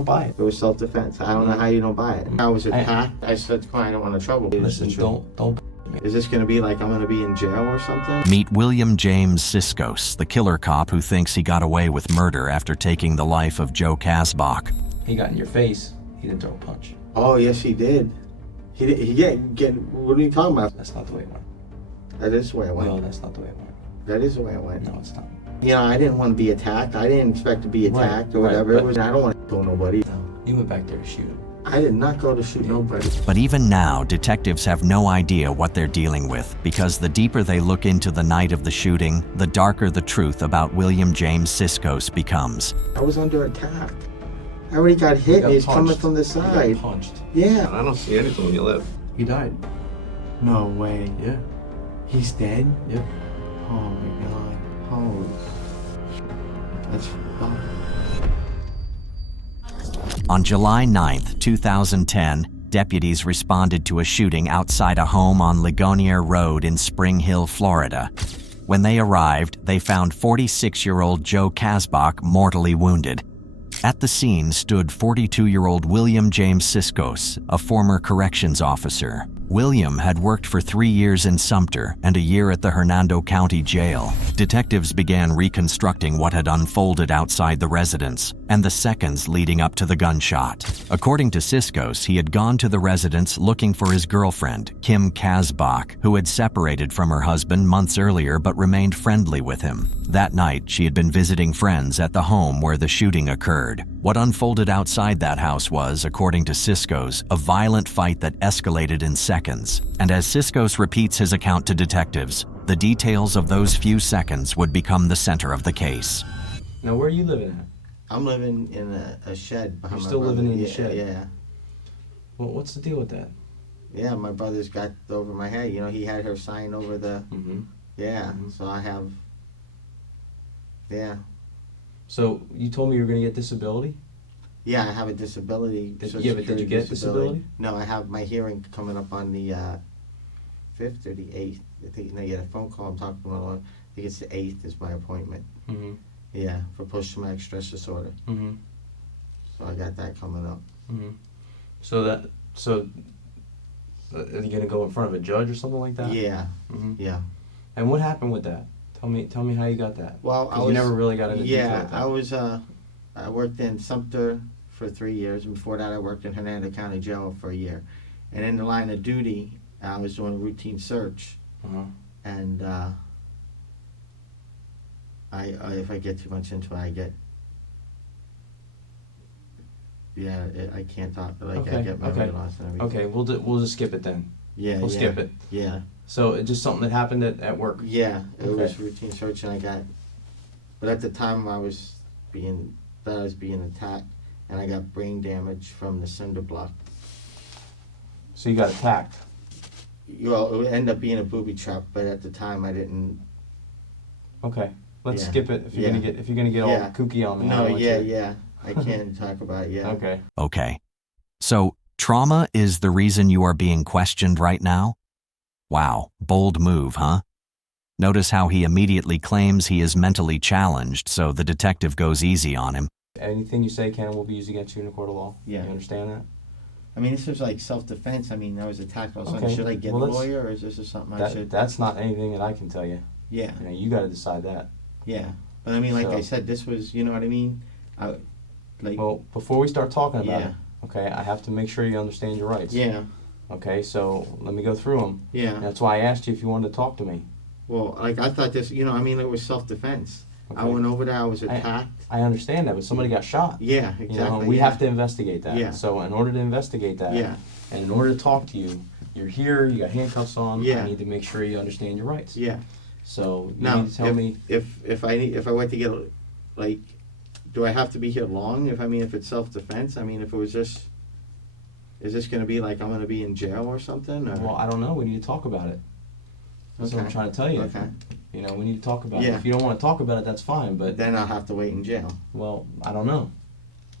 don't buy it. It was self-defense. I don't know how you don't buy it. I was attacked. I said, "Come on, I don't want no trouble." Listen, don't. Is this going to be like I'm going to be in jail or something? Meet William James Siskos, the killer cop who thinks he got away with murder after taking the life of Joe Kasbach. He got in your face. He didn't throw a punch. Oh, yes, he did. He what are you talking about? That's not the way it went. That is the way it went. No, that's not the way it went. That is the way it went. No, it's not. You know, I didn't want to be attacked. I didn't expect to be attacked or whatever. Right, I don't want to kill nobody. No, you went back there to shoot him. I did not go to shoot nobody. But even now, detectives have no idea what they're dealing with, because the deeper they look into the night of the shooting, the darker the truth about William James Siskos becomes. I was under attack. I already got hit and he's coming from the side. You got punched. Yeah. I don't see anything when you live. He died. No way. Yeah. He's dead? Yep. Oh my God. Holy. That's fucked. On July 9th, 2010, deputies responded to a shooting outside a home on Ligonier Road in Spring Hill, Florida. When they arrived, they found 46-year-old Joe Kasbach mortally wounded. At the scene stood 42-year-old William James Siskos, a former corrections officer. William had worked for 3 years in Sumter and a year at the Hernando County Jail. Detectives began reconstructing what had unfolded outside the residence and the seconds leading up to the gunshot. According to Siskos, he had gone to the residence looking for his girlfriend, Kim Kasbach, who had separated from her husband months earlier but remained friendly with him. That night, she had been visiting friends at the home where the shooting occurred. What unfolded outside that house was, according to Siskos, a violent fight that escalated in seconds. And as Siskos repeats his account to detectives, the details of those few seconds would become the center of the case. Now, where are you living at? I'm living in a shed behind You're my still brother. living in the Yeah, shed? Yeah. Well, what's the deal with that? Yeah, my brother's got over my head. You know, he had her sign over the... Mm-hmm. Yeah, so I have... Yeah. So, you told me you were going to get disability? Yeah, I have a disability. Did Social you Security get disability? No, I have my hearing coming up on the 5th or the 8th. I think, you get a phone call. I'm talking to my lawyer. I think it's the 8th is my appointment. Mm-hmm. Yeah, for post-traumatic stress disorder. Mm-hmm. So I got that coming up. Mm-hmm. So are you going to go in front of a judge or something like that? Yeah, Mm-hmm. yeah. And what happened with that? Tell me how you got that. Well, you never really got into detail Yeah, with that. I was. I worked in Sumter for 3 years, and before that, I worked in Hernando County Jail for a year. And in the line of duty, I was doing a routine search, Uh-huh. and if I get too much into it, I get. Yeah, I can't talk. Like I get memory loss and everything. Okay, we'll just skip it then. Yeah, We'll yeah, skip it. Yeah. So it's just something that happened at work. Yeah, it Okay. was routine search, and I got. But at the time, I was being attacked, and I got brain damage from the cinder block. So you got attacked. Well, it would end up being a booby trap, but at the time, I didn't. Okay, let's Yeah. skip it if you're Yeah. gonna get all Yeah. kooky on me. I No, don't want yeah, you- yeah. I can't talk about it. Yeah. Okay. Okay. So, trauma is the reason you are being questioned right now? Wow, bold move, huh? Notice how he immediately claims he is mentally challenged, so the detective goes easy on him. Anything you say can and will be used against you in a court of law. Yeah. You understand that? I mean, this was like self-defense. I mean, I was attacked all of a sudden. Okay. Should I get Well, a let's- lawyer, or is this just something I should? That's not anything that I can tell you. Yeah, You know, you got to decide that. yeah. But I mean, like So- I said, this was, you know what I mean? Well, before we start talking about Yeah. it, okay, I have to make sure you understand your rights. Yeah, Okay, so let me go through them. yeah. That's why I asked you if you wanted to talk to me. Well, like I thought this, you know, I mean, it was self-defense. I Okay. went over there, I was attacked. I understand that, but somebody got shot. Yeah, exactly. You know, we yeah. have to investigate that. Yeah. So in order to investigate that, Yeah. and in order to talk to you, you're here, you got handcuffs on. Yeah. I need to make sure you understand your rights. Yeah. So you Now, need to tell me. if I went to get, like, do I have to be here long? If it's self-defense, if it was just, is this going to be like I'm going to be in jail or something? Or? Well, I don't know. We need to talk about it. That's what I'm Okay. trying to tell you. Okay. You know, we need to talk about it. Yeah. If you don't want to talk about it, that's fine. But Then I'll have to wait in jail. well, I don't know.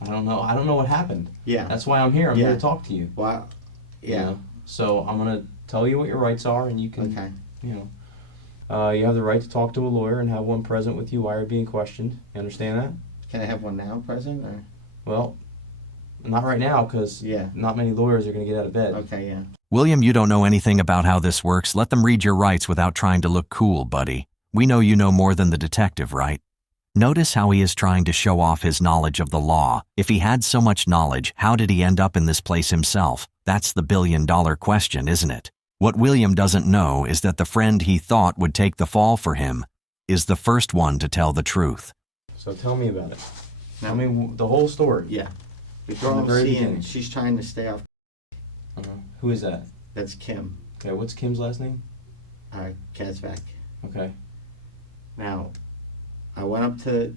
I don't know what happened. Yeah. That's why I'm here. I'm here Yeah. to talk to you. Well, you yeah. know? So I'm gonna tell you what your rights are, and you can. Okay. You know. You have the right to talk to a lawyer and have one present with you while you're being questioned. You understand that? Can I have one now, present? Or? Well, Not right now, because Yeah. not many lawyers are going to get out of bed. Okay, yeah. William, you don't know anything about how this works. Let them read your rights without trying to look cool, buddy. We know you know more than the detective, right? Notice how he is trying to show off his knowledge of the law. If he had so much knowledge, how did he end up in this place himself? That's the billion-dollar question, isn't it? What William doesn't know is that the friend he thought would take the fall for him is the first one to tell the truth. So tell me about it. Now- Tell me the whole story. Yeah. The From girl the I'm very seeing, beginning. she's trying to stay off. Who is that? That's Kim. Okay, what's Kim's last name? Kazbek. Okay. Now, I went up to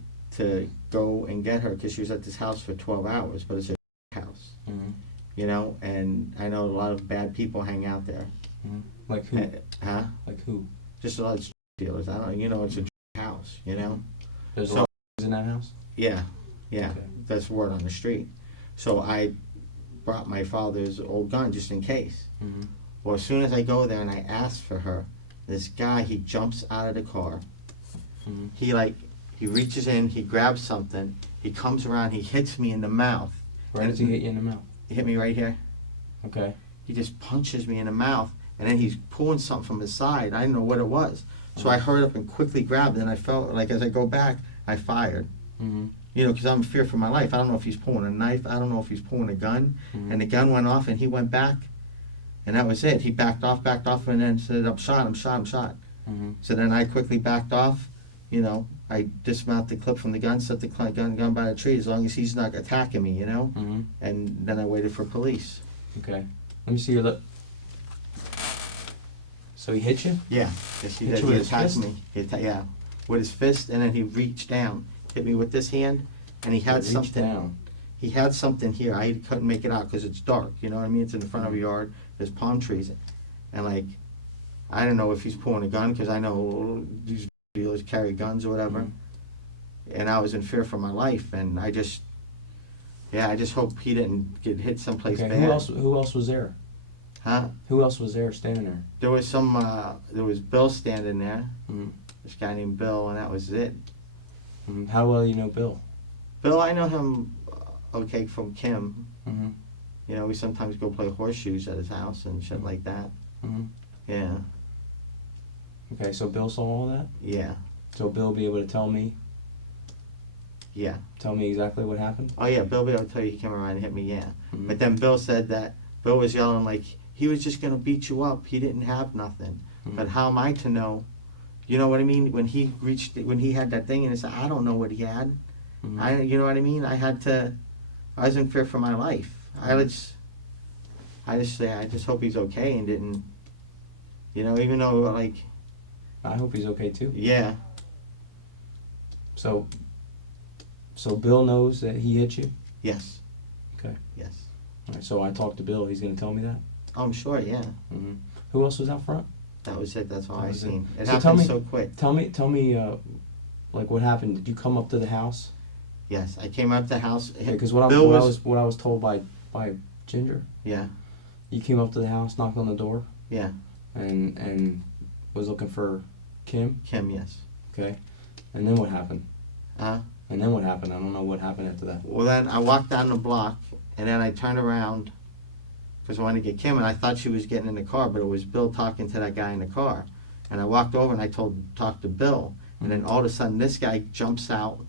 go and get her because she was at this house for 12 hours, but it's a house, Mm-hmm. you know, and I know a lot of bad people hang out there. Mm-hmm. Like who? Huh? Like who? Just a lot of dealers. I don't, you know, it's a house, you know. There's a So- lot of in that house? Yeah, yeah, Okay. that's word on the street. So I brought my father's old gun just in case. Mm-hmm. Well, as soon as I go there and I ask for her, this guy, he jumps out of the car. Mm-hmm. He reaches in, he grabs something, he comes around, he hits me in the mouth. Where does he hit you in the mouth? He hit me right here. Okay. He just punches me in the mouth, and then he's pulling something from his side. I didn't know what it was. So I hurried up and quickly grabbed it, and I felt like as I go back, I fired. Mm-hmm. You know, because I'm in fear for my life. I don't know if he's pulling a knife. I don't know if he's pulling a gun. Mm-hmm. And the gun went off, and he went back, and that was it. He backed off, and then said, I'm shot. Mm-hmm. So then I quickly backed off. You know, I dismount the clip from the gun, set the gun by the tree, as long as he's not attacking me, you know? Mm-hmm. And then I waited for police. Okay. Let me see your lip. So he hit you? Yeah, yes, he Hit did. you He with his attacked fist? me. Yeah, with his fist, and then he reached down, hit me with this hand, and he had Reach something. down. He had something here. I couldn't make it out because it's dark. You know what I mean? It's in the front of a yard. There's palm trees, and like, I don't know if he's pulling a gun because I know these dealers carry guns or whatever. Mhm. And I was in fear for my life, and I just hope he didn't get hit someplace Okay. bad. Who else was there? Huh? Who else was there standing there? There was there was Bill standing there. Mm-hmm. This guy named Bill, and that was it. Mm-hmm. How well you know Bill? Bill, I know him okay from Kim. Mm-hmm. You know, we sometimes go play horseshoes at his house and shit like that. Mm-hmm. Yeah, Okay, so Bill saw all that? yeah, So Bill be able to tell me exactly what happened? Oh yeah, Bill be able to tell you he came around and hit me, yeah. Mhm. But then Bill said that Bill was yelling like, he was just going to beat you up. He didn't have nothing. Mhm. But how am I to know? You know what I mean? When he had that thing and he said, I don't know what he had. Mhm. You know what I mean? I was in fear for my life. I just hope he's okay and didn't, you know, even though like, I hope he's okay too. yeah, So Bill knows that he hit you? yes, Okay. yes. All right, so I talked to Bill. He's going to tell me that? I'm sure, yeah. Mm-hmm. Who else was out front? That was it. That's all That I was it. seen. It So tell happened me- so quick. Tell me, like what happened? Did you come up to the house? Yes, I came up to the house. Because Bill what I was told by Ginger, yeah, you came up to the house, knocked on the door, yeah, and was looking for Kim. Kim, yes. Okay, and then what happened? Uh, And then what happened? I don't know what happened after that. well, then I walked down the block, and then I turned around because I wanted to get Kim, and I thought she was getting in the car, but it was Bill talking to that guy in the car. And I walked over and I talked to Bill, and then all of a sudden this guy jumps out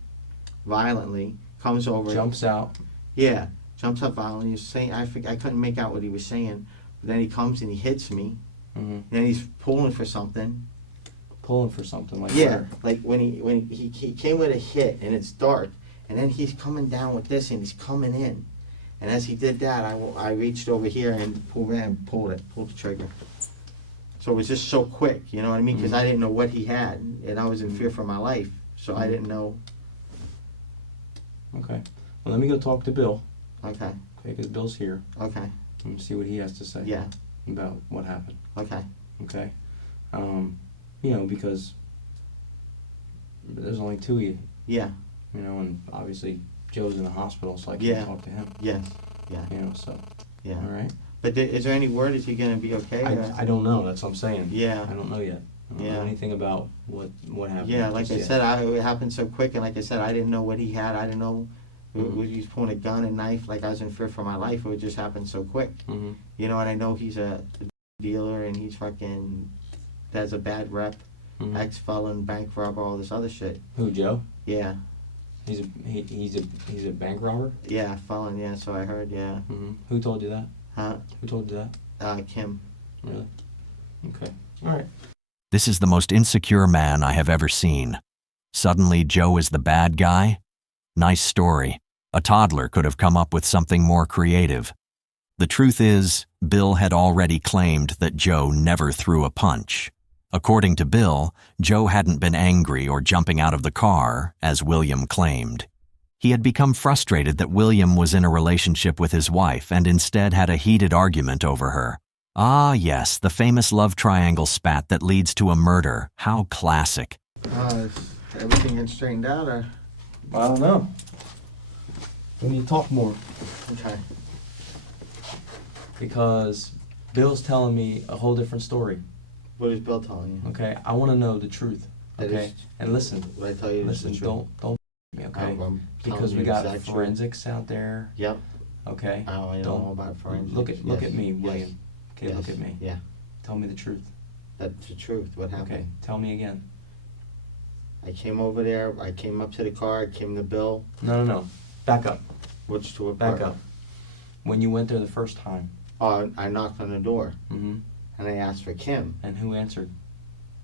violently, comes over. Jumps out. Yeah, jumps up violently. He's saying, I couldn't make out what he was saying. But then he comes and he hits me. Mm-hmm. Then he's pulling for something. Pulling for something like Yeah, where? like when he came with a hit and it's dark, and then he's coming down with this and he's coming in. And as he did that, I reached over here and pulled the trigger. So it was just so quick, you know what I mean? Because I didn't know what he had, and I was in fear for my life, so I didn't know. Okay. Well, let me go talk to Bill. Okay, Okay, because Bill's here. okay, And see what he has to say. yeah, About what happened. okay, Okay. You know, because there's only two of you. yeah, You know, and obviously Joe's in the hospital, so I can't Yeah. talk to him. yes, You know, so yeah. all right. But is there any word? Is he gonna be okay? or- I don't know. That's what I'm saying. Yeah. I don't know yet. I don't Yeah. know anything about what happened. Yeah, like just I yet. said, it happened so quick, and like I said, I didn't know what he had. I didn't know He's pulling a gun and knife like I was in fear for my life. It would just happen so quick. Mm-hmm. You know, and I know he's a dealer and he's fucking has a bad rep, Mm-hmm. ex-felon, bank robber, all this other shit. Who, Joe? Yeah, He's a bank robber? yeah, felon, yeah, so I heard, yeah. Mm-hmm. Who told you that? Huh? Who told you that? Kim. Really? Okay. All right. This is the most insecure man I have ever seen. Suddenly, Joe is the bad guy? Nice story. A toddler could have come up with something more creative. The truth is, Bill had already claimed that Joe never threw a punch. According to Bill, Joe hadn't been angry or jumping out of the car, as William claimed. He had become frustrated that William was in a relationship with his wife and instead had a heated argument over her. Ah, yes, the famous love triangle spat that leads to a murder. How classic. Is everything getting straightened out, or? I don't know. We need to talk more. Okay. Because Bill's telling me a whole different story. What is Bill telling you? Okay, I want to know the truth. That Okay, is- and listen, What I tell you is listen, the truth. don't me, okay? I'm telling Because you we got exact truth. forensics out there. Yep. Okay. Oh, I know Don't- all about forensics. Look at Yes. me, Yes. William. Okay, Yes. look at me. Yeah, Tell me the truth. that's the truth. What happened? Okay, tell me again. I came over there. I came up to the car. I came to Bill. No. Back up. Which to a Back up. When you went there the first time. I knocked on the door Mm-hmm. and I asked for Kim. And who answered?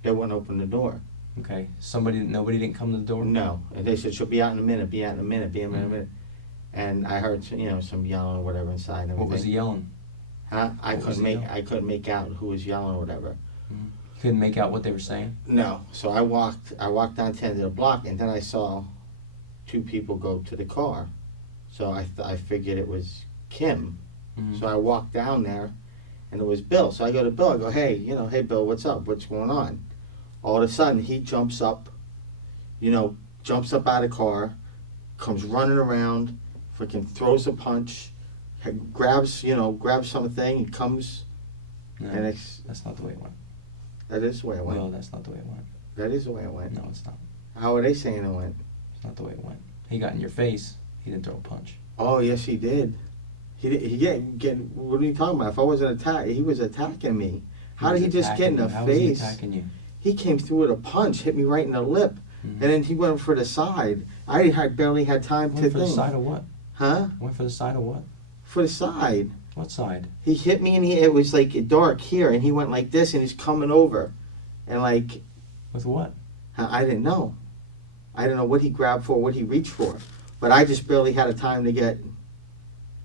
They wouldn't open the door. Okay. Nobody didn't come to the door? No, and they said she'll be out in a minute. Be out in a minute. Be out in a Mhm. minute. And I heard some yelling or whatever inside. And What was he everything. yelling? Huh? I what was couldn't he make. yelling? I couldn't make out who was yelling or whatever. Couldn't make out what they were saying? No. So I walked down to the end of the block, and then I saw two people go to the car. So I figured it was Kim. Mm-hmm. So I walked down there, and it was Bill. So I go to Bill. I go, hey, hey Bill, what's up? What's going on? All of a sudden, he jumps up out of the car, comes running around, freaking throws a punch, grabs something, and comes, No, and it's, that's not the way it went. that is the way it went. No, that's not the way it went. That is the way it went. No, it's not. How are they saying it went? It's not the way it went. He got in your face. He didn't throw a punch. Oh, yes, he did. What are you talking about? If I wasn't attacked, he was attacking me. How did he just get in the How was he face? attacking you? He came through with a punch, hit me right in the lip, Mhm. and then he went for the side. I barely had time Went to for the think. side of what? Huh? Went for the side of what? For the side. What side? He hit me, and it was like dark here, and he went like this, and he's coming over, and like With what? I didn't know. I didn't know what he grabbed for, what he reached for, but I just barely had a time to get.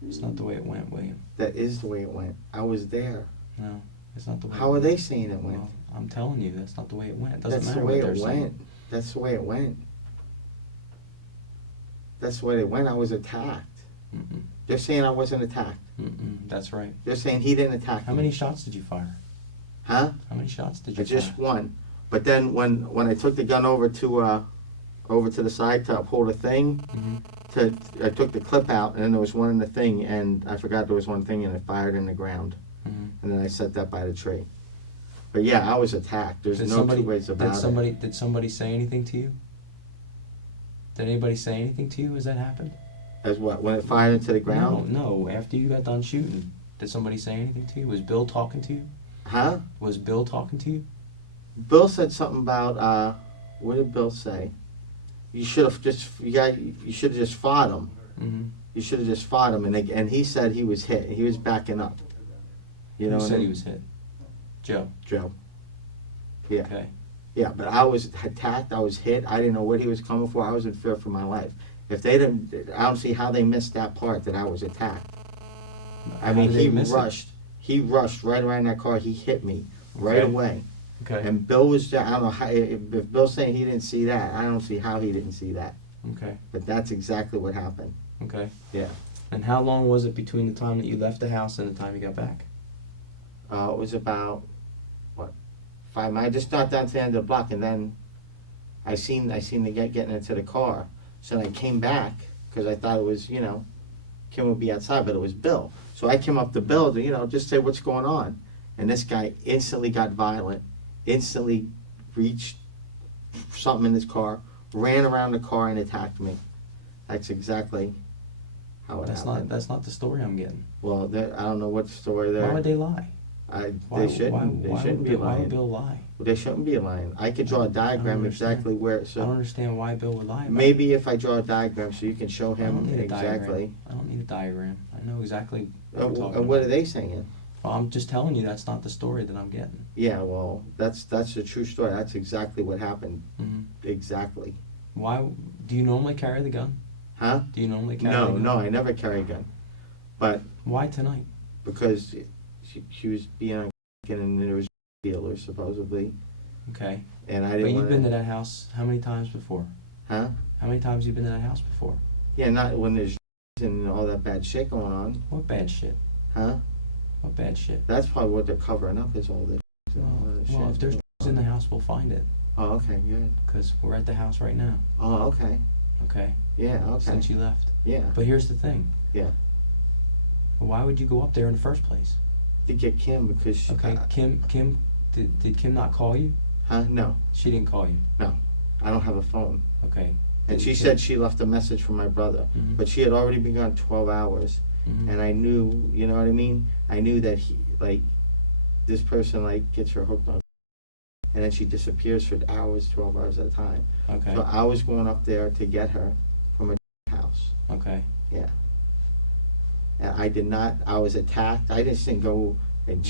It's not the way it went, William. That is the way it went. I was there. No, it's not the way. How are they saying it went? Well, I'm telling you, that's not the way it went. It doesn't That's matter the way what they're it saying. went. That's the way it went. That's the way it went. I was attacked. Mm-mm. They're saying I wasn't attacked. Mm-mm. That's right. They're saying he didn't attack How me. many shots did you fire? Huh? How many shots did you Just fire? one. But then when I took the gun over to the side to uphold a thing, Mm-hmm. I took the clip out, and then there was one in the thing, and I forgot there was one thing, and it fired in the ground, Mm-hmm. and then I set that by the tree. But yeah, I was attacked. There's no two ways about it. Did somebody say anything to you? Did anybody say anything to you as that happened? As what? When it fired into the ground? No. After you got done shooting, did somebody say anything to you? Was Bill talking to you? Huh? Was Bill talking to you? Bill said something about what did Bill say? You should have just fought him. Mm-hmm. You should have just fought him, and he said he was hit. He was backing up. You know Who what said I he mean? was hit? Joe. Joe. Yeah. Okay. Yeah, but I was attacked. I was hit. I didn't know what he was coming for. I was in fear for my life. If they didn't, I don't see how they missed that part that I was attacked. I How mean, did they he miss it? rushed. He rushed right around that car. He hit me right Okay. away. Okay. And Bill was there. I don't know how, if Bill's saying he didn't see that, I don't see how he didn't see that. Okay. But that's exactly what happened. Okay. Yeah. And how long was it between the time that you left the house and the time you got back? It was about 5 miles. I just got down to the end of the block, and then I seen the guy getting into the car. So I came back because I thought it was Kim would be outside, but it was Bill. So I came up to Bill to just say what's going on, and this guy instantly got violent, instantly reached something in his car, ran around the car and attacked me. That's exactly how it That's happened. not the story I'm getting. Well, I don't know what story Why they're. would they lie? They shouldn't. They shouldn't be Why would lying. Bill lie? Well, they shouldn't be lying. I could draw a I don't diagram understand. exactly where. I So don't understand why Bill would lie about maybe it. if I draw a diagram, so you can show I don't him need a exactly. diagram. I don't need a diagram. I know exactly what we're talking And what about. are they saying? Well, I'm just telling you that's not the story that I'm getting. Yeah, well, that's the true story. That's exactly what happened. Hmm. Exactly. Why? Do you normally carry the gun? Huh? Do you normally carry the No, gun? no, I never carry a gun. But Why tonight? because she was being on and there was dealers supposedly, Okay. and I But didn't you've want been to that house how many times before? Huh? How many times you been to that house before? Yeah, not when there's and all that bad shit going on. What bad shit? Huh? What bad shit? That's probably what they're covering up is all this and all that shit. Well, if there's in the house, we'll find it. Oh, okay, good. Because we're at the house right now. Oh, okay. Okay? Yeah, okay. Since you left. Yeah. But here's the thing. Yeah. Why would you go up there in the first place? To get Kim because she, Okay, Kim, did Kim not call you? Huh? No. She didn't call you. I don't have a phone. Okay. And Did she Kim- said she left a message for my brother. Mhm. But she had already been gone 12 hours. Mhm. And I knew, you know what I mean? I knew that he, like, this person, like, gets her hooked on. And then she disappears for hours, 12 hours at a time. Okay. So I was going up there to get her from a house. Okay. Yeah. And I did not, I was attacked. I just didn't go and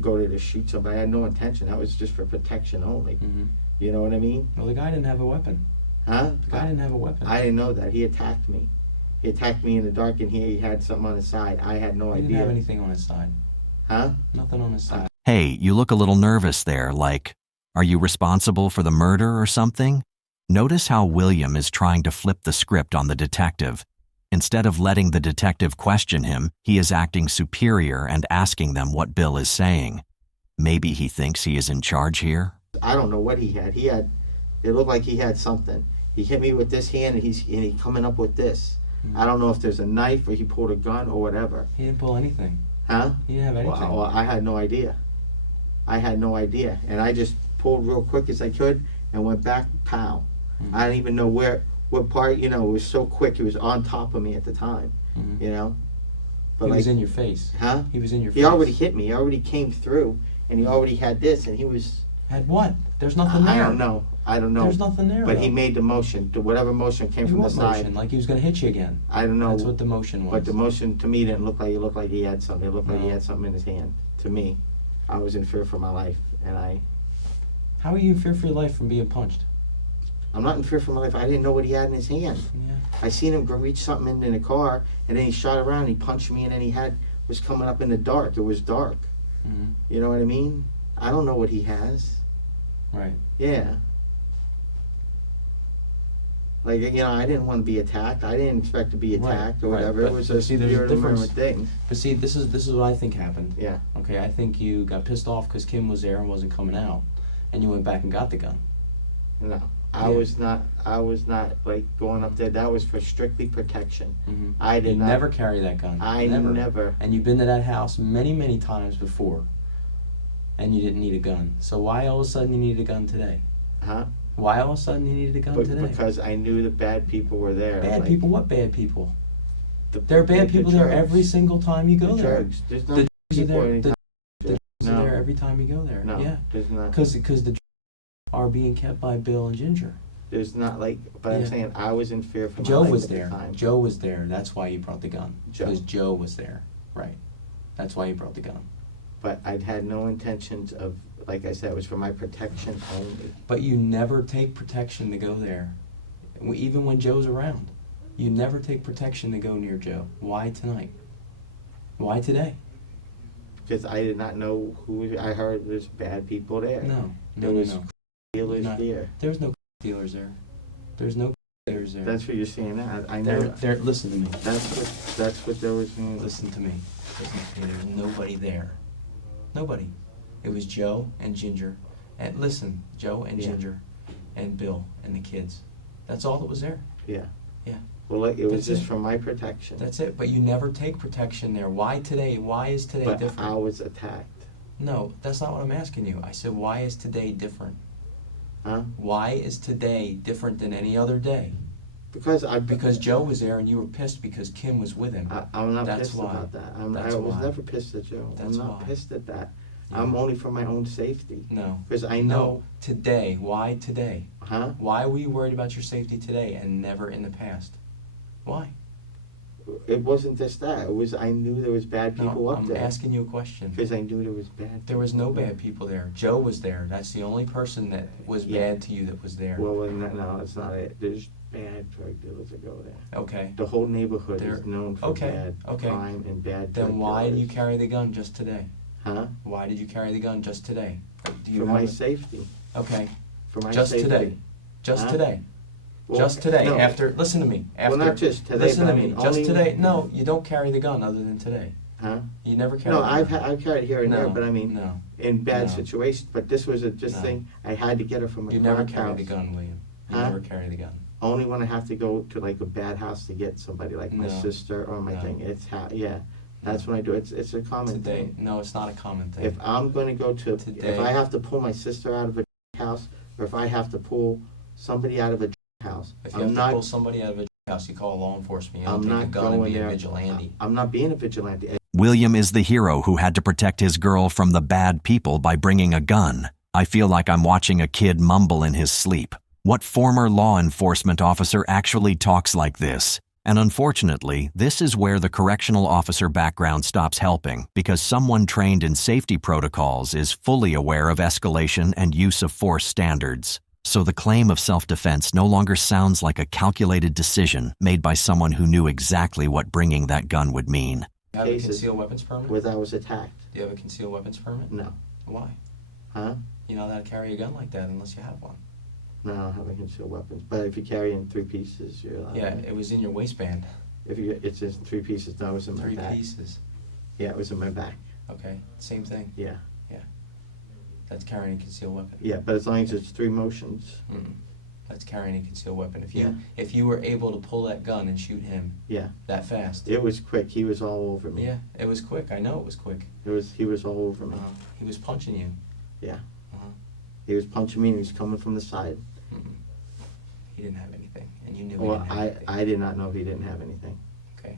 go there to shoot somebody. I had no intention. That was just for protection only. Mhm. You know what I mean? Well, the guy didn't have a weapon. Huh? The guy didn't have a weapon. I didn't know that. He attacked me. He attacked me in the dark, and he had something on his side. I had no He idea. didn't have anything on his side. Huh? Nothing on his side. Hey, you look a little nervous there, like, are you responsible for the murder or something? Notice how William is trying to flip the script on the detective. Instead of letting the detective question him, he is acting superior and asking them what Bill is saying. Maybe he thinks he is in charge here? I don't know what he had. It looked like he had something. He hit me with this hand, and he's coming up with this. I don't know if there's a knife or he pulled a gun or whatever. He didn't pull anything. Huh? He didn't have anything. Well, I had no idea. I had no idea. And I just pulled real quick as I could and went back, pow. Mhm. I didn't even know what part, it was so quick. It was on top of me at the time, Mhm. But He was like, in your face. huh? He was in your face. He already hit me. He already came through, and he already had this, and he was. Had what? There's nothing there. I don't know. There's nothing there. But he though. made the motion. Whatever motion came from the What side. motion? Like he was going to hit you again. I don't know. That's what the motion was. But the motion to me didn't look like. It looked like he had something. It looked like he No. had something in his hand. To me, I was in fear for my life, and How are you in fear for your life from being punched? I'm not in fear for my life. I didn't know what he had in his hand. Yeah. I seen him go reach something in the car, and then he shot around. He punched me, and then he was coming up in the dark. It was dark. Mhm. You know what I mean? I don't know what he has. Right. Yeah. Like, I didn't want to be attacked. I didn't expect to be Right, attacked or right, whatever. but It was a see, there's a spirit of difference. thing. But see, this is what I think happened. Yeah. Okay, I think you got pissed off because Kim was there and wasn't coming out, and you went back and got the gun. No. I Yeah. was not like going up there. That was for strictly protection. Mm-hmm. I did you not. never carry that gun. I never. And you've been to that house many, many times before, and you didn't need a gun. So why all of a sudden you need a gun today? Huh? Why all of a sudden you needed a gun today? Because I knew the bad people were there. Bad like, people? What bad people? the There are bad people there jerks. every single time you go The there. jerks. There's no The jerks are people there. anytime. The jerks No. are there every time you go there. No. Yeah. There's not. Because the jerks are being kept by Bill and Ginger. There's not like. But I'm Yeah. saying I was in fear for my Joe life was at there. the time. Joe was there. That's why you brought the gun. Joe. Because Joe was there. Right. That's why you brought the gun. But I'd had no intentions of. Like I said, it was for my protection only. But you never take protection to go there. Even when Joe's around. You never take protection to go near Joe. Why tonight? Why today? Because I did not know who. I heard there's bad people there. No. There No, was no. dealers No. there. There's no dealers there. There's no dealers there. That's what you're saying. I know. Listen to me. That's what there was. Listen to me. Listen to me. There's nobody there. Nobody. It was Joe and Ginger. And listen, Joe and Yeah. Ginger and Bill and the kids. That's all that was there. Yeah. Yeah. Well, like, it was That's just it. for my protection. That's it. But you never take protection there. Why today? Why is today But different? I was attacked. No, that's not what I'm asking you. I said, why is today different? Huh? Why is today different than any other day? Because Joe was there and you were pissed because Kim was with him. I'm not That's pissed why. about that. That's I was why. never pissed at Joe. That's I'm not why. pissed at that. Yeah. I'm only for my own safety. No. Because I No, know. today. Why today? Huh? Why were you worried about your safety today and never in the past? Why? It wasn't just that. It was I knew there was bad people No, up I'm there. asking you a question. Because I knew there was bad. There was people no up there. bad people there. Joe was there. That's the only person that was Yeah. bad to you that was there. Well, no, it's not it. There's bad drug dealers that go there. Okay. The whole neighborhood There- is known for okay, bad okay. crime and bad drug Then why did you dealers. carry the gun just today? Huh? Why did you carry the gun just today? Do you For have my a- safety. Okay. For my Just safety. today. Just Huh? today. Well, Just today. no. After. Listen to me. After. Well, not just today, Listen but to I me. mean, Just only- today. No, you don't carry the gun other than today. Huh? You never carry. No, the I've gun. I've carried here and there, No, but I mean, no. in bad No. situations. But this was a just No. thing. I had to get her from a You never crack carry house. the gun, William. You Huh? never carry the gun. Only when I have to go to like a bad house to get somebody, like my No. sister or my No. thing. Yeah. That's when I do it. It's a common Today. thing. No, it's not a common thing. If I'm going to go to, Today- if I have to pull my sister out of a house, or if I have to pull somebody out of a house, If you I'm have to not. pull somebody out of a house, you call law enforcement. You don't I'm take a not gun and going be a there. vigilante. I'm not being a vigilante. William is the hero who had to protect his girl from the bad people by bringing a gun. I feel like I'm watching a kid mumble in his sleep. What former law enforcement officer actually talks like this? And unfortunately, this is where the correctional officer background stops helping, because someone trained in safety protocols is fully aware of escalation and use of force standards. So the claim of self-defense no longer sounds like a calculated decision made by someone who knew exactly what bringing that gun would mean. You have a Cases concealed weapons permit? where I was attacked. Do you have a concealed weapons permit? No. Why? Huh? You're not allowed to carry a gun like that unless you have one. No, I don't have any concealed weapons. But if you carry in 3 pieces, you're allowed. Yeah, it was in your waistband. If you, it's just 3 pieces. No, it was in my 3 back. pieces. Yeah, it was in my back. Okay, same thing. Yeah. That's carrying a concealed weapon. Yeah, but as long as it's 3 motions. Mm-mm. That's carrying a concealed weapon. Yeah. If you were able to pull that gun and shoot him Yeah. that fast. It was quick. He was all over me. Yeah, it was quick. I know it was quick. He was all over me. He was punching you. Yeah. Uh-huh. He was punching me and he was coming from the side. Mm-mm. He didn't have anything, and you knew Well, he didn't have anything. I did not know he didn't have anything. Okay.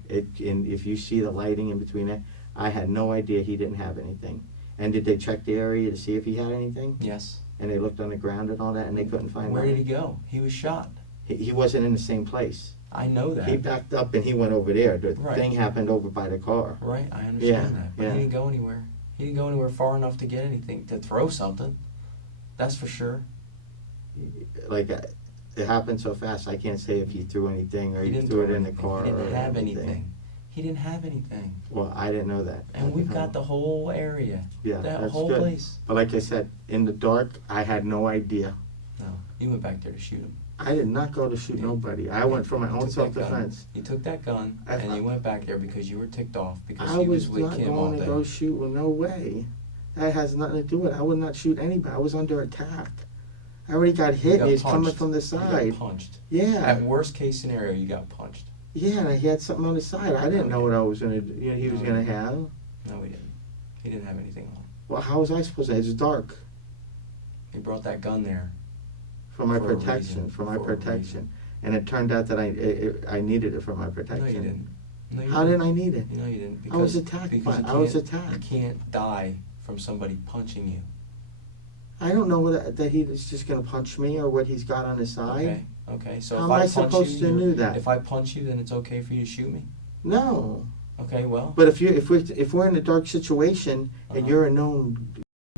And if you see the lighting in between it, I had no idea he didn't have anything. And did they check the area to see if he had anything? Yes. And they looked on the ground and all that, and they couldn't find Where nothing. did he go? He was shot. He wasn't in the same place. I know that. He backed up and he went over there. The Right. thing happened over by the car. Right, I understand Yeah, that. But yeah. he didn't go anywhere. He didn't go anywhere far enough to get anything, to throw something. That's for sure. Like, it happened so fast, I can't say if he threw anything or He he didn't threw it throw in the anything. car He didn't or have anything. anything. He didn't have anything. Well, I didn't know that. And we've got the whole area. Yeah, That that's whole good. place. But like I said, in the dark, I had no idea. No, you went back there to shoot him. I did not go to shoot nobody. I went for my You own took that gun. self-defense. You took that gun I- and you went back there because you were ticked off because I he was was with not Kim all going day. to go shoot. Well, no way. That has nothing to do with it. I would not shoot anybody. I was under attack. I already got hit, You got and he's coming punched. from the You side. got punched. Yeah, At worst case scenario, you got punched. yeah, and he had something on the side. I didn't know what I was gonna. He was No. gonna have. No, he didn't. He didn't have anything on. Well, how was I supposed to? It's dark. He brought that gun there. For my For a protection. reason. For my For a protection. reason. And it turned out that I needed it for my protection. No, you didn't. No, you How didn't I need it? No, you didn't. I was Because- attacked because by- you I was can't- attacked. You can't die from somebody punching you. I don't know that he's just gonna punch me or what he's got on his side. Okay. Okay. So How if am I punch supposed you, to you're- know that? If I punch you, then it's okay for you to shoot me. No. Okay. Well. But if we're in a dark situation and Uh-huh. you're a known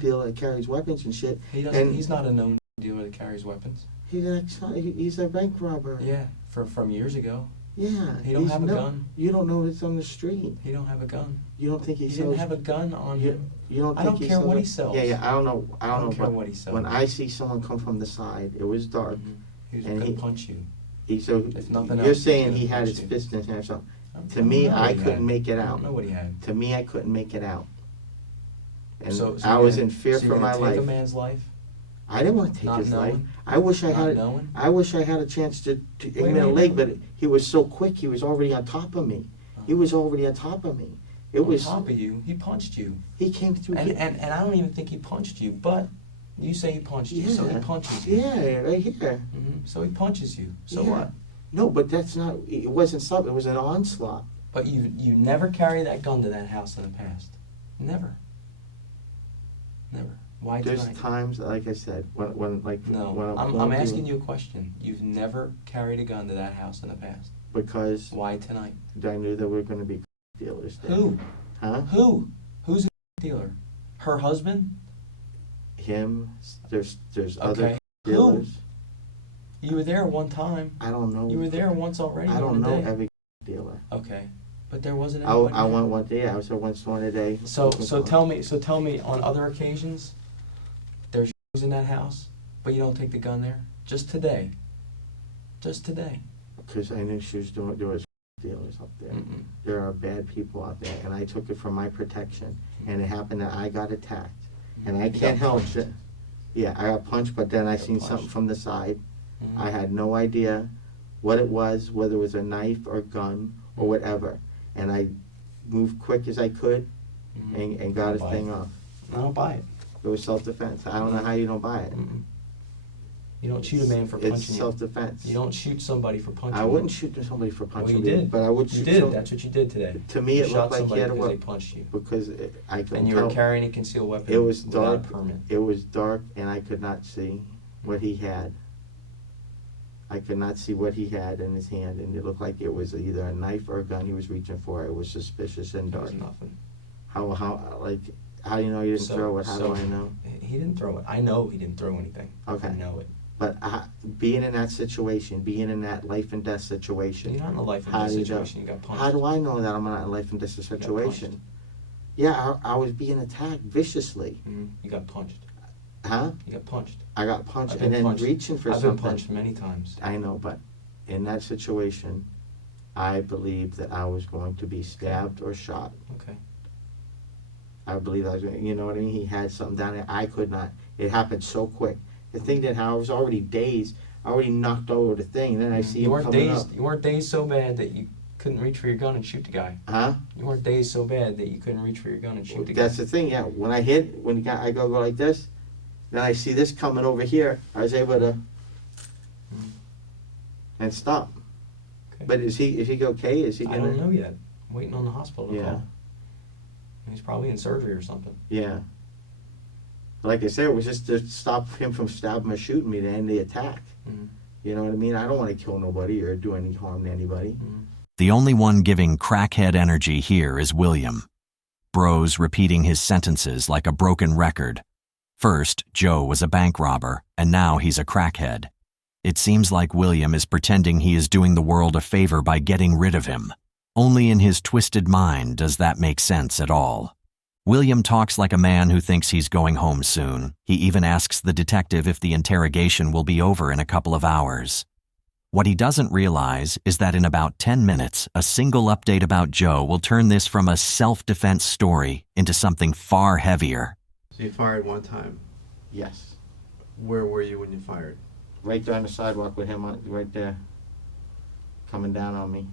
dealer that carries weapons and shit, He doesn't. and He's not a known dealer that carries weapons. he's a bank robber. Yeah. From years ago. Yeah. He don't he's have a gun. You don't know it's on the street. He don't have a gun. You don't think he He sells. didn't have a gun on you, him. you don't I think don't he care sells what it? he sells. Yeah, I don't know. I don't know. care But what he sells. when I see someone come from the side, it was dark. Mhm. He was and gonna he- punch you. So If nothing you're else, he's saying gonna he had punch his you. fist in his hand or something. I To don't me, know what I he couldn't had. make it I out. don't know what he had. To me, I couldn't make it out. And So I you're was gonna- in fear so for you're my gonna take life. a man's life. I didn't want to take Not his knowing? life. I wish I Not had. knowing? I wish I had a chance to Wait aim a in a minute. leg, but he was so quick. He was already on top of me. He was already on top of me. It On was. top of you. He punched you. He came through. And I don't even think he punched you, but you say he punched you, so he punches you. Yeah, right here. So he punches you. So Yeah. what? No, but that's not, it wasn't something, it was an onslaught. But you never carry that gun to that house in the past. Never. Never. Why There's tonight? times, like I said, when like, No, when I'm asking you a question. You've never carried a gun to that house in the past. Because Why tonight? I knew there were gonna be dealers there. Who? Huh? Who? Who's a dealer? Her husband? Him, there's other Okay. dealers. Who? You were there one time. I don't know. You were there once already. I don't in know the day. every dealer. Okay, but there wasn't I anybody. I there. went one day, I was there once one a day. So tell me on other occasions, there's in that house, but you don't take the gun there. Just today. Just today. Because I knew she was doing, there was dealers up there. Mm-mm. There are bad people out there, and I took it for my protection. And it happened that I got attacked, and I You can't got help punched. it. Yeah, I got punched, but then I got seen punched. something from the side. Mhm. I had no idea what it was, whether it was a knife or gun or whatever. And I moved quick as I could Mhm. and got his Buy thing it. off. I don't buy it. It was self-defense. I don't know how you don't buy it. Mm-mm. You don't shoot a man for It's punching you. self-defense. You don't shoot somebody for punching I you. wouldn't shoot somebody for Well, punching you me, did. but I would You shoot did. some- That's what you did today. To me, You it shot looked like he somebody had a because they weapon. punched you. Because I couldn't And you were tell. carrying a concealed weapon. It was without dark. permit. It was dark, and I could not see what he had. I could not see what he had in his hand, and it looked like it was either a knife or a gun he was reaching for. It was suspicious and There was dark. nothing. How do you know you didn't So- throw it? How so- do I know? He didn't throw it. I know he didn't throw anything. Okay. I know it. But being in that situation, being in that life and death situation, You're not in a life and How death do you situation. You got punched. how do I know that I'm not in a life and death got situation? Yeah, I was being attacked viciously. Mhm. You got punched. Huh? You got punched. I got punched I've and been then punched. reaching for I've been something. punched many times. I know, but in that situation, I believed that I was going to be stabbed or shot. Okay. I believe I was going to, you know what I mean? He had something down there. I could not. It happened so quick. The thing that I was already dazed, I already knocked over the thing, and then I see You him weren't coming dazed. up. You weren't dazed so bad that you couldn't reach for your gun and shoot the guy. Huh? You weren't dazed so bad that you couldn't reach for your gun and shoot the guy. That's the thing, yeah. When I hit, I go like this, then I see this coming over here. I was able to and stop. Okay. But is he okay? Is he I gonna? don't know yet. I'm waiting on the hospital to Yeah. call. He's probably in surgery or something. Yeah. Like I said, it was just to stop him from stabbing or shooting me to end the attack. Mhm. You know what I mean? I don't want to kill nobody or do any harm to anybody. Mhm. The only one giving crackhead energy here is William. Bros repeating his sentences like a broken record. First, Joe was a bank robber, and now he's a crackhead. It seems like William is pretending he is doing the world a favor by getting rid of him. Only in his twisted mind does that make sense at all. William talks like a man who thinks he's going home soon. He even asks the detective if the interrogation will be over in a couple of hours. What he doesn't realize is that in about 10 minutes, a single update about Joe will turn this from a self-defense story into something far heavier. So you fired one time. Yes. Where were you when you fired? Right there on the sidewalk with him right there. Coming down on me.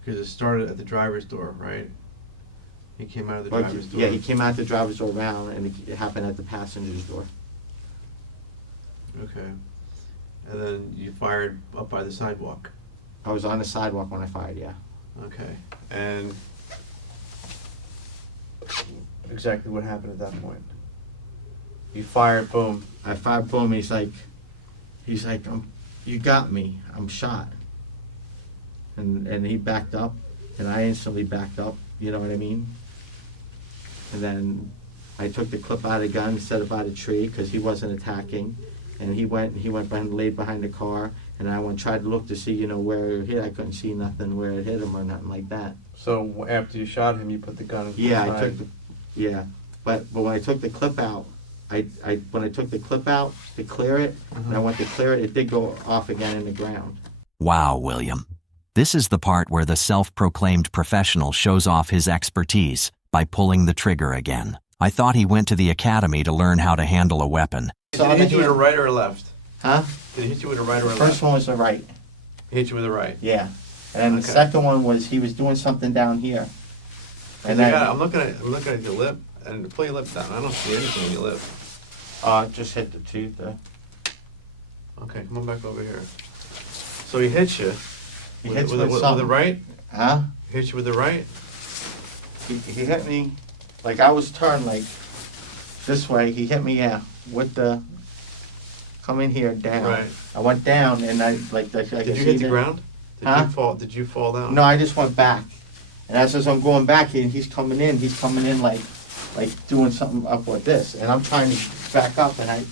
Because it started at the driver's door, right? He came out of the Like, driver's door. yeah, he came out the driver's door around, and it happened at the passenger's door. Okay. And then you fired up by the sidewalk. I was on the sidewalk when I fired, yeah. Okay. And exactly what happened at that point? You fired, boom. I fired, boom, he's like, you got me, I'm shot. And he backed up, and I instantly backed up, you know what I mean? And then I took the clip out of the gun and set it by the tree, because he wasn't attacking. And he went behind, laid behind the car, and I tried to look to see, where it hit. I couldn't see nothing where it hit him or nothing like that. So after you shot him, you put the gun Yeah, aside. I took but when I took the clip out, when I took the clip out to clear it, and I went to clear it, it did go off again in the ground. Wow, William. This is the part where the self-proclaimed professional shows off his expertise by pulling the trigger again. I thought he went to the academy to learn how to handle a weapon. Did he hit you with a right or a left? Huh? Did he hit you with a right or a The left? first one was the right. He hit you with a right. Yeah. And then the Okay. second one was he was doing something down here. And then I'm looking at your lip, and pull your lip down. I don't see anything in your lip. just hit the tooth. Okay, come on back over here. So he hits you. He with, hits with, me with, with with the something. right? Huh? He hits you with the right? He hit me, like I was turned like this way. He hit me, yeah, with the, coming here down. Right. I went down and I, like, I Did you hit the ground? Did Huh? you fall? Did you fall down? No, I just went back. And as I'm going back, he's coming in like doing something up with this. And I'm trying to back up and I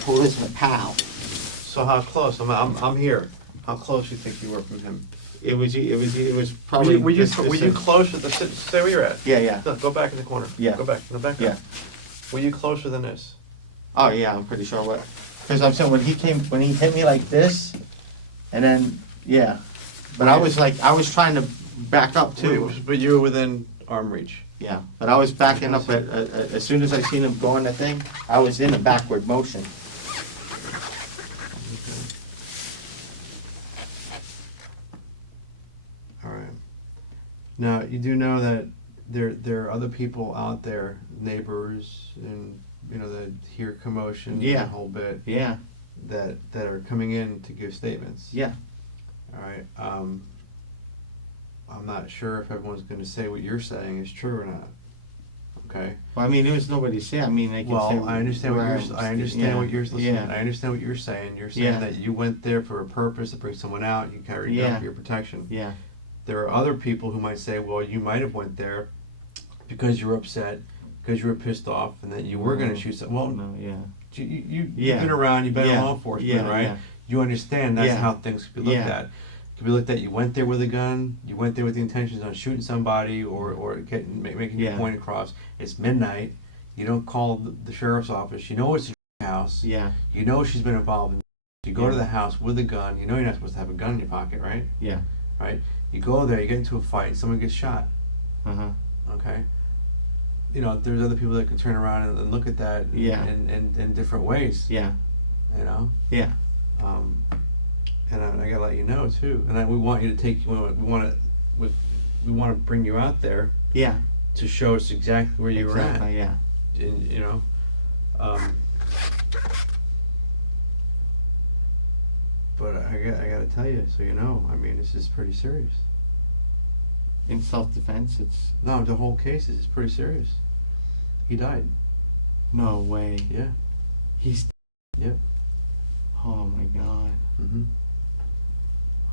pull this and pow. So how close? I'm here. How close do you think you were from him? It was probably. Were you this- closer to stay where you're at? Yeah, yeah. No, go back in the corner. Yeah. Go back. No, back up. Yeah. Were you closer than this? Oh yeah, I'm pretty sure what. Because I'm saying when he hit me like this, and then yeah, but I was trying to back up too. But you were within arm reach. Yeah, but I was backing up as soon as I seen him going the thing, I was in a backward motion. All right. Now you do know that there are other people out there, neighbors, and that hear commotion Yeah. a whole bit. Yeah, That are coming in to give statements. yeah, All right. I'm not sure if everyone's going to say what you're saying is true or not. Okay. well, I mean, there was nobody saying. I mean, they can say. Well, I understand what where you're. I understand what you're listening. Yeah. I understand what you're saying. You're saying Yeah. that you went there for a purpose to bring someone out. You carried gun Yeah. for your protection. Yeah, There are other people who might say, well, you might have went there because you were upset, because you were pissed off, and that you were going to shoot someone. Well, no, yeah, you've Yeah. been around. You've been in Yeah. law enforcement, Yeah, right? yeah. You understand that's Yeah. how things could be looked Yeah. at. It could be looked at. You went there with a gun. You went there with the intentions on shooting somebody or making your Yeah. point across. It's midnight. You don't call the sheriff's office. You know it's a house. yeah, You know she's been involved in. You go to Yeah. the house with a gun. You know you're not supposed to have a gun in your pocket, right? yeah, Right. You go there. You get into a fight. And someone gets shot. Okay. There's other people that can turn around and look at that Yeah. in different ways. yeah, Yeah. And I gotta let you know too. And we want you to take. We want to bring you out there yeah, to show us exactly where you exactly, yeah, were at. And, but I gotta tell you, so you know. I mean, this is pretty serious. in self-defense, it's No, the whole case is pretty serious. He died. no way. Yeah. He's. Yep. Oh my God! Mhm.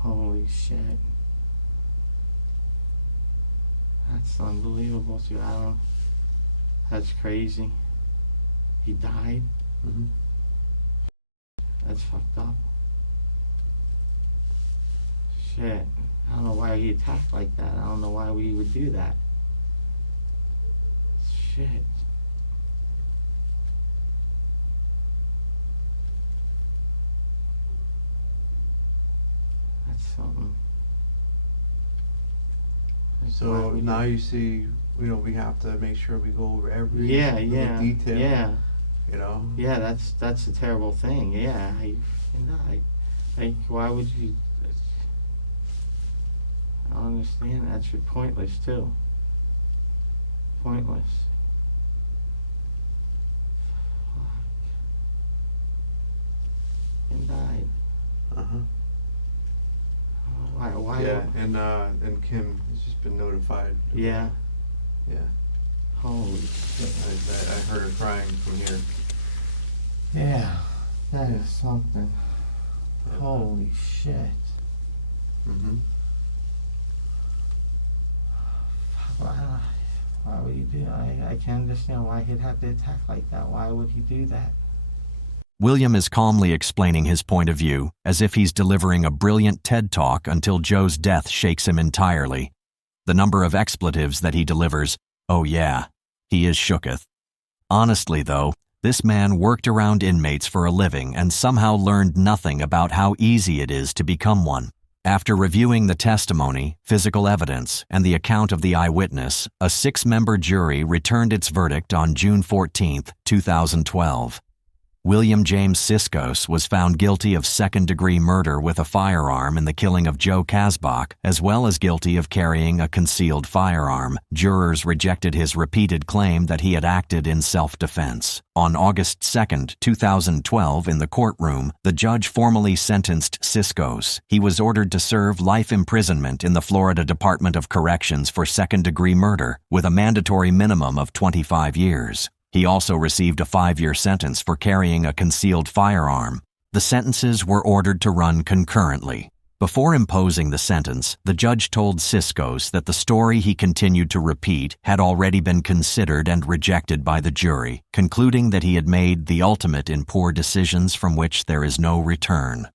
Holy shit! That's unbelievable, too. That's crazy. He died. Mhm. That's fucked up. Shit. I don't know why he attacked like that. I don't know why we would do that. Shit. That's something. That's why So we now do- you see, we have to make sure we go over every Yeah, little yeah, detail. yeah, Yeah. that's a terrible thing. Yeah, like, why would you? I don't understand. That's pointless too. Pointless. Fuck. And died. Uh huh. Why? Yeah, and Kim has just been notified. Yeah. Yeah. Holy shit. I heard her crying from here. Yeah, that is something. Holy shit. Mm-hmm. Why would he do? I can't understand why he'd have to attack like that. Why would he do that? William is calmly explaining his point of view, as if he's delivering a brilliant TED Talk until Joe's death shakes him entirely. The number of expletives that he delivers, oh yeah, he is shooketh. Honestly, though, this man worked around inmates for a living and somehow learned nothing about how easy it is to become one. After reviewing the testimony, physical evidence, and the account of the eyewitness, a 6-member jury returned its verdict on June 14, 2012. William James Siskos was found guilty of second-degree murder with a firearm in the killing of Joe Kasbach, as well as guilty of carrying a concealed firearm. Jurors rejected his repeated claim that he had acted in self-defense. On August 2, 2012, in the courtroom, the judge formally sentenced Siskos. He was ordered to serve life imprisonment in the Florida Department of Corrections for second-degree murder, with a mandatory minimum of 25 years. He also received a 5-year sentence for carrying a concealed firearm. The sentences were ordered to run concurrently. Before imposing the sentence, the judge told Siskos that the story he continued to repeat had already been considered and rejected by the jury, concluding that he had made the ultimate in poor decisions from which there is no return.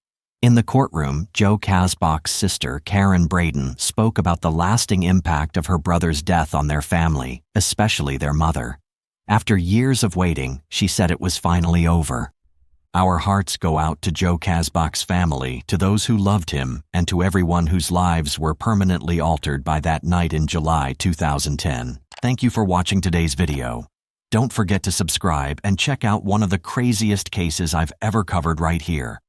In the courtroom, Joe Kasbach's sister, Karen Braden, spoke about the lasting impact of her brother's death on their family, especially their mother. After years of waiting, she said it was finally over. Our hearts go out to Joe Kasbach's family, to those who loved him, and to everyone whose lives were permanently altered by that night in July 2010. Thank you for watching today's video. Don't forget to subscribe and check out one of the craziest cases I've ever covered right here.